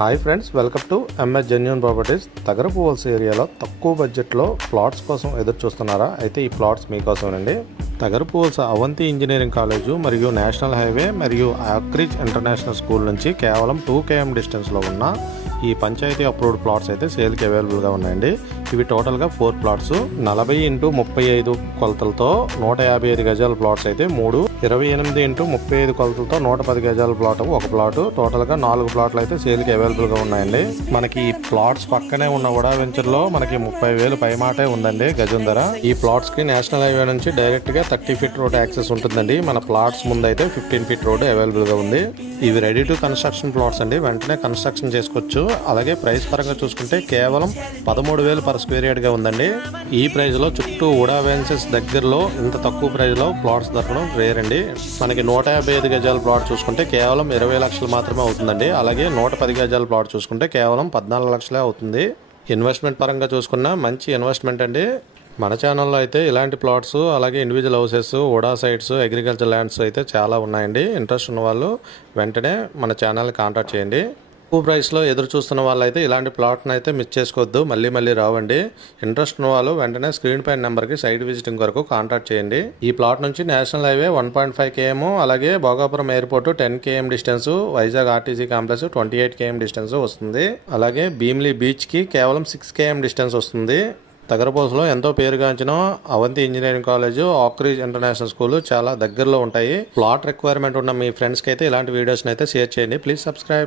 Hi friends, welcome to MS genuine properties. Tagarapuvalasa ఏరియాలో తక్కువ బడ్జెట్లో ప్లాట్స్ కోసం ఎదురు చూస్తున్నారా? అయితే ఈ ప్లాట్స్ మీకోసమేనండి. తగరపువలస అవంతి ఇంజనీరింగ్ కాలేజు మరియు నేషనల్ హైవే మరియు ఆక్రిజ్ ఇంటర్నేషనల్ స్కూల్ నుంచి కేవలం 2 km డిస్టెన్స్లో ఉన్న ఈ పంచాయతీ అప్రూవ్డ్ ప్లాట్స్ అయితే సేల్కి అవైలబుల్గా ఉన్నాయండి. ఇవి టోటల్గా 4 ప్లాట్స్ 40x35 కొలతలతో 155 గజాల ప్లాట్స్ అయితే 3, 28x35 కొలతలతో 110 గజాల ప్లాట్ ఒక ప్లాట్, టోటల్గా 4 ప్లాట్లు అయితే సేల్కి అవైలబుల్గా ఉన్నాయండి. మనకి ఈ ప్లాట్స్ పక్కనే ఉన్న ఉడా వెంచర్లో మనకి 30,000 పైమాటే ఉందండి గజం ధర. ఈ ప్లాట్స్కి నేషనల్ హైవే నుంచి డైరెక్ట్గా 30 ఫీట్ రోడ్ యాక్సెస్ ఉంటుందండి. మన ప్లాట్స్ ముందైతే 15 ఫీట్ రోడ్ అవైలబుల్గా ఉంది. ఇవి రెడీ టు కన్స్ట్రక్షన్ ప్లాట్స్ అండి, వెంటనే కన్స్ట్రక్షన్ చేసుకోవచ్చు. అలాగే ప్రైస్ పరంగా చూసుకుంటే కేవలం 13,000 పర్ స్క్వేర్ యార్డ్గా ఉందండి. ఈ ప్రైస్లో చుట్టూ ఉడా వెంచర్స్ దగ్గరలో ఇంత తక్కువ ప్రైస్లో ప్లాట్స్ దొరకడం రేర్ అండి. మనకి 155 గజాల ప్లాట్ చూసుకుంటే కేవలం 20 లక్షలు మాత్రమే అవుతుందండి. అలాగే 110 గజాల ప్లాట్ చూసుకుంటే కేవలం 14 లక్షలే అవుతుంది. ఇన్వెస్ట్మెంట్ పరంగా చూసుకున్న మంచి ఇన్వెస్ట్మెంట్ అండి. మన ఛానల్లో అయితే ఇలాంటి ప్లాట్స్, అలాగే ఇండివిజువల్ హౌసెస్, ఉడా సైట్స్, అగ్రికల్చర్ ల్యాండ్స్ అయితే చాలా ఉన్నాయండి. ఇంట్రెస్ట్ ఉన్న వాళ్ళు వెంటనే మన ఛానల్ని కాంటాక్ట్ చేయండి. తక్కువ ప్రైస్లో ఎదురు చూస్తున్న వాళ్ళు అయితే ఇలాంటి ప్లాట్ని అయితే మిస్ చేసుకోవద్దు, మళ్ళీ రావండి. ఇంట్రెస్ట్ ఉన్న వాళ్ళు వెంటనే స్క్రీన్ పైన నెంబర్కి సైట్ విజిటింగ్ వరకు కాంటాక్ట్ చేయండి. ఈ ప్లాట్ నుంచి నేషనల్ హైవే 1.5 km, అలాగే Bhogapuram airport 10 km distance, Vizag RTC complex 28 km distance వస్తుంది. అలాగే భీమిలీ బీచ్కి కేవలం 6 km డిస్టెన్స్ వస్తుంది. తగరపువలసలో ఎంతో పేరుగాంచిన Avanti engineering college, Oakridge international school చాలా దగ్గరలో ఉంటాయి. ప్లాట్ రిక్వైర్మెంట్ ఉన్న మీ ఫ్రెండ్స్కి అయితే ఇలాంటి వీడియోస్ని అయితే షేర్ చేయండి. Please subscribe.